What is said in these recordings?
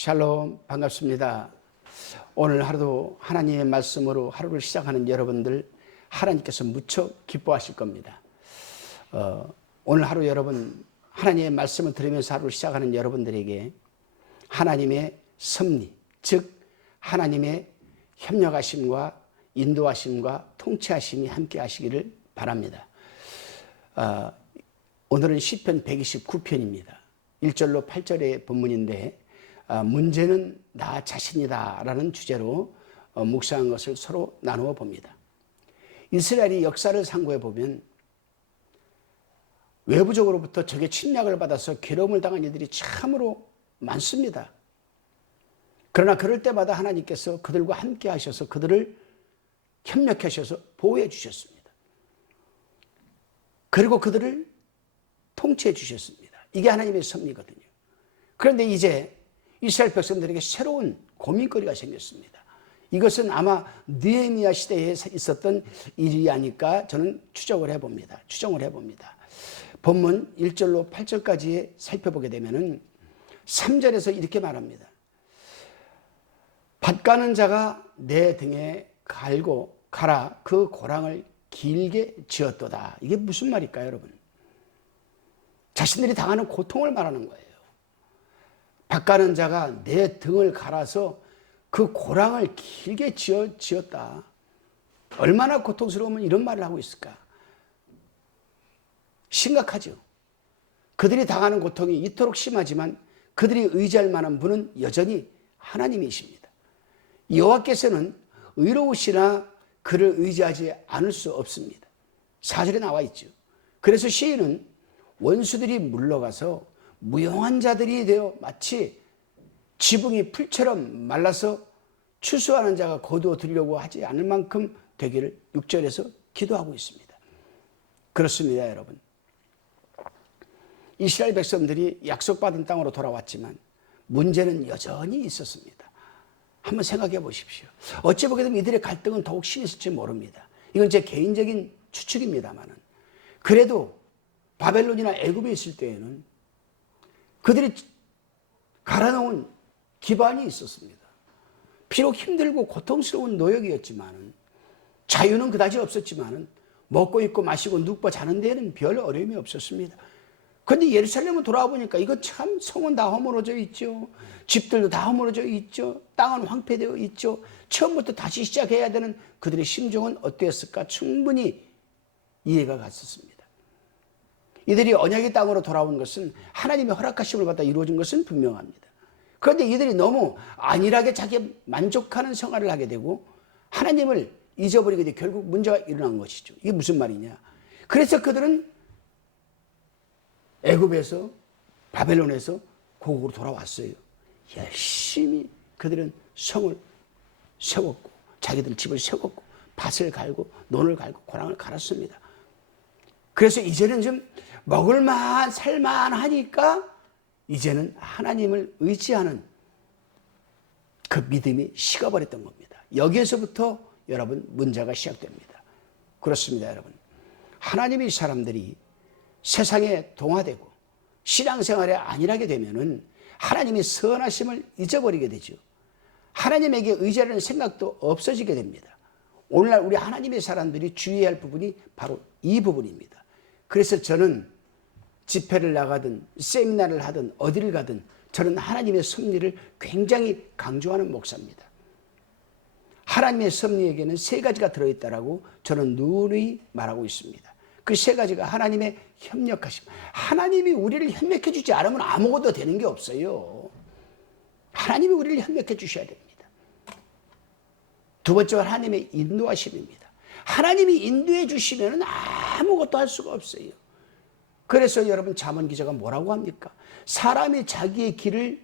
샬롬, 반갑습니다. 오늘 하루도 하나님의 말씀으로 하루를 시작하는 여러분들, 하나님께서 무척 기뻐하실 겁니다. 오늘 하루 여러분, 하나님의 말씀을 들으면서 하루를 시작하는 여러분들에게 하나님의 섭리, 즉 하나님의 협력하심과 인도하심과 통치하심이 함께 하시기를 바랍니다. 오늘은 시편 129편입니다. 1절로 8절의 본문인데 문제는 나 자신이다 라는 주제로 묵상한 것을 서로 나누어 봅니다. 이스라엘이 역사를 상고해 보면 외부적으로부터 적의 침략을 받아서 괴로움을 당한 이들이 참으로 많습니다. 그러나 그럴 때마다 하나님께서 그들과 함께 하셔서 그들을 협력하셔서 보호해 주셨습니다. 그리고 그들을 통치해 주셨습니다. 이게 하나님의 섭리거든요. 그런데 이제 이스라엘 백성들에게 새로운 고민거리가 생겼습니다. 이것은 아마 느헤미야 시대에 있었던 일이 아닐까 저는 추정을 해봅니다. 본문 1절로 8절까지 살펴보게 되면은 3절에서 이렇게 말합니다. 밭 가는 자가 내 등에 가라 그 고랑을 길게 지었도다. 이게 무슨 말일까요, 여러분? 자신들이 당하는 고통을 말하는 거예요. 밭 가는 자가 내 등을 갈아서 그 고랑을 길게 지었다. 얼마나 고통스러우면 이런 말을 하고 있을까? 심각하죠. 그들이 당하는 고통이 이토록 심하지만 그들이 의지할 만한 분은 여전히 하나님이십니다. 여호와께서는 의로우시나 그를 의지하지 않을 수 없습니다. 4절에 나와 있죠. 그래서 시인은 원수들이 물러가서 무용한 자들이 되어 마치 지붕이 풀처럼 말라서 추수하는 자가 거두어들려고 하지 않을 만큼 되기를 6절에서 기도하고 있습니다. 그렇습니다, 여러분. 이스라엘 백성들이 약속받은 땅으로 돌아왔지만 문제는 여전히 있었습니다. 한번 생각해 보십시오. 어찌 보게 되면 이들의 갈등은 더욱 심했을지 모릅니다. 이건 제 개인적인 추측입니다만은. 그래도 바벨론이나 애굽에 있을 때에는 그들이 갈아놓은 기반이 있었습니다. 비록 힘들고 고통스러운 노역이었지만 자유는 그다지 없었지만 먹고 입고 마시고 눕고 자는 데에는 별 어려움이 없었습니다. 그런데 예루살렘을 돌아와 보니까 이거 참 성은 다 허물어져 있죠. 집들도 다 허물어져 있죠. 땅은 황폐되어 있죠. 처음부터 다시 시작해야 되는 그들의 심정은 어땠을까? 충분히 이해가 갔었습니다. 이들이 언약의 땅으로 돌아온 것은 하나님의 허락하심을 받아 이루어진 것은 분명합니다. 그런데 이들이 너무 안일하게 자기 만족하는 생활을 하게 되고 하나님을 잊어버리게 되고 결국 문제가 일어난 것이죠. 이게 무슨 말이냐? 그래서 그들은 애굽에서 바벨론에서 고국으로 돌아왔어요. 열심히 그들은 성을 세웠고 자기들 집을 세웠고 밭을 갈고 논을 갈고 고랑을 갈았습니다. 그래서 이제는 좀 먹을만 살만하니까 이제는 하나님을 의지하는 그 믿음이 식어버렸던 겁니다. 여기에서부터 여러분 문제가 시작됩니다. 그렇습니다, 여러분. 하나님의 사람들이 세상에 동화되고 신앙생활에 안일하게 되면은 하나님의 선하심을 잊어버리게 되죠. 하나님에게 의지하는 생각도 없어지게 됩니다. 오늘날 우리 하나님의 사람들이 주의해야 할 부분이 바로 이 부분입니다. 그래서 저는 집회를 나가든 세미나를 하든 어디를 가든 저는 하나님의 섭리를 굉장히 강조하는 목사입니다. 하나님의 섭리에게는 세 가지가 들어있다라고 저는 누누이 말하고 있습니다. 그 세 가지가 하나님의 협력하심. 하나님이 우리를 협력해 주지 않으면 아무것도 되는 게 없어요. 하나님이 우리를 협력해 주셔야 됩니다. 두 번째가 하나님의 인도하심입니다. 하나님이 인도해 주시면 아무것도 할 수가 없어요. 그래서 여러분 잠언 기자가 뭐라고 합니까? 사람이 자기의 길을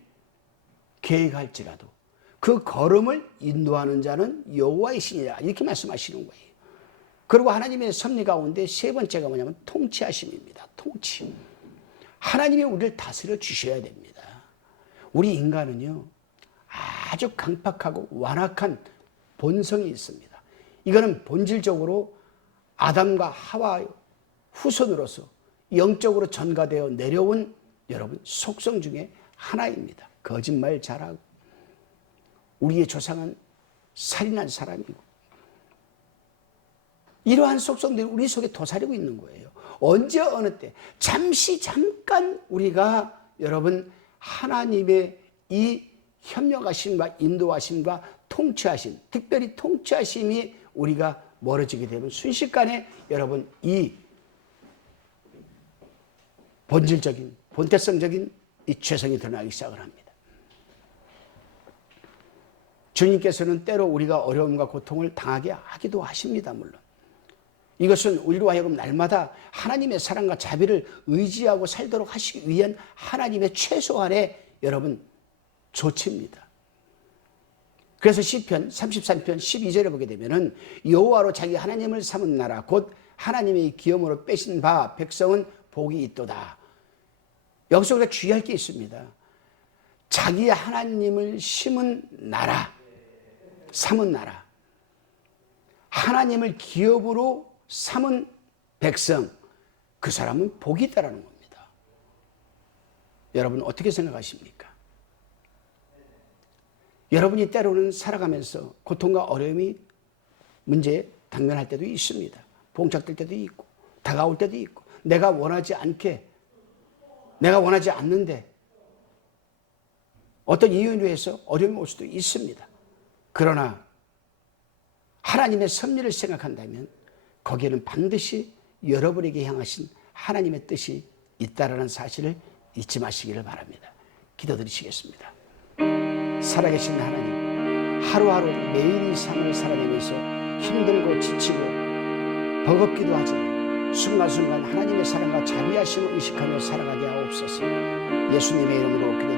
계획할지라도 그 걸음을 인도하는 자는 여호와이시니라 이렇게 말씀하시는 거예요. 그리고 하나님의 섭리 가운데 세 번째가 뭐냐면 통치하심입니다. 통치. 하나님이 우리를 다스려 주셔야 됩니다. 우리 인간은요 아주 강팍하고 완악한 본성이 있습니다. 이거는 본질적으로 아담과 하와 후손으로서 영적으로 전가되어 내려온 여러분 속성 중에 하나입니다. 거짓말 잘하고 우리의 조상은 살인한 사람이고 이러한 속성들이 우리 속에 도사리고 있는 거예요. 언제 어느 때 잠깐 우리가 여러분 하나님의 이 현명하심과 인도하심과 통치하심, 특별히 통치하심이 우리가 멀어지게 되면 순식간에 여러분 이 본질적인 본태성적인 이 죄성이 드러나기 시작을 합니다. 주님께서는 때로 우리가 어려움과 고통을 당하게 하기도 하십니다. 물론 이것은 우리로 하여금 날마다 하나님의 사랑과 자비를 의지하고 살도록 하시기 위한 하나님의 최소한의 여러분 조치입니다. 그래서 시편 33편 12절에 보게 되면은 여호와로 자기 하나님을 삼은 나라 곧 하나님의 기업으로 빼신 바 백성은 복이 있도다. 여기서 우리가 주의할 게 있습니다. 자기 하나님을 심은 나라, 삼은 나라, 하나님을 기업으로 삼은 백성, 그 사람은 복이 있다라는 겁니다. 여러분 어떻게 생각하십니까? 여러분이 때로는 살아가면서 고통과 어려움이 문제에 당면할 때도 있습니다. 봉착될 때도 있고 다가올 때도 있고 내가 원하지 않는데 어떤 이유로 해서 어려움이 올 수도 있습니다. 그러나 하나님의 섭리를 생각한다면 거기에는 반드시 여러분에게 향하신 하나님의 뜻이 있다라는 사실을 잊지 마시기를 바랍니다. 기도드리시겠습니다. 살아계신 하나님, 하루하루 매일 이 삶을 살아내면서 힘들고 지치고 버겁기도 하지만 순간순간 하나님의 사랑과 자비하심을 의식하며 살아가게 하옵소서. 예수님의 이름으로 기도드립니다.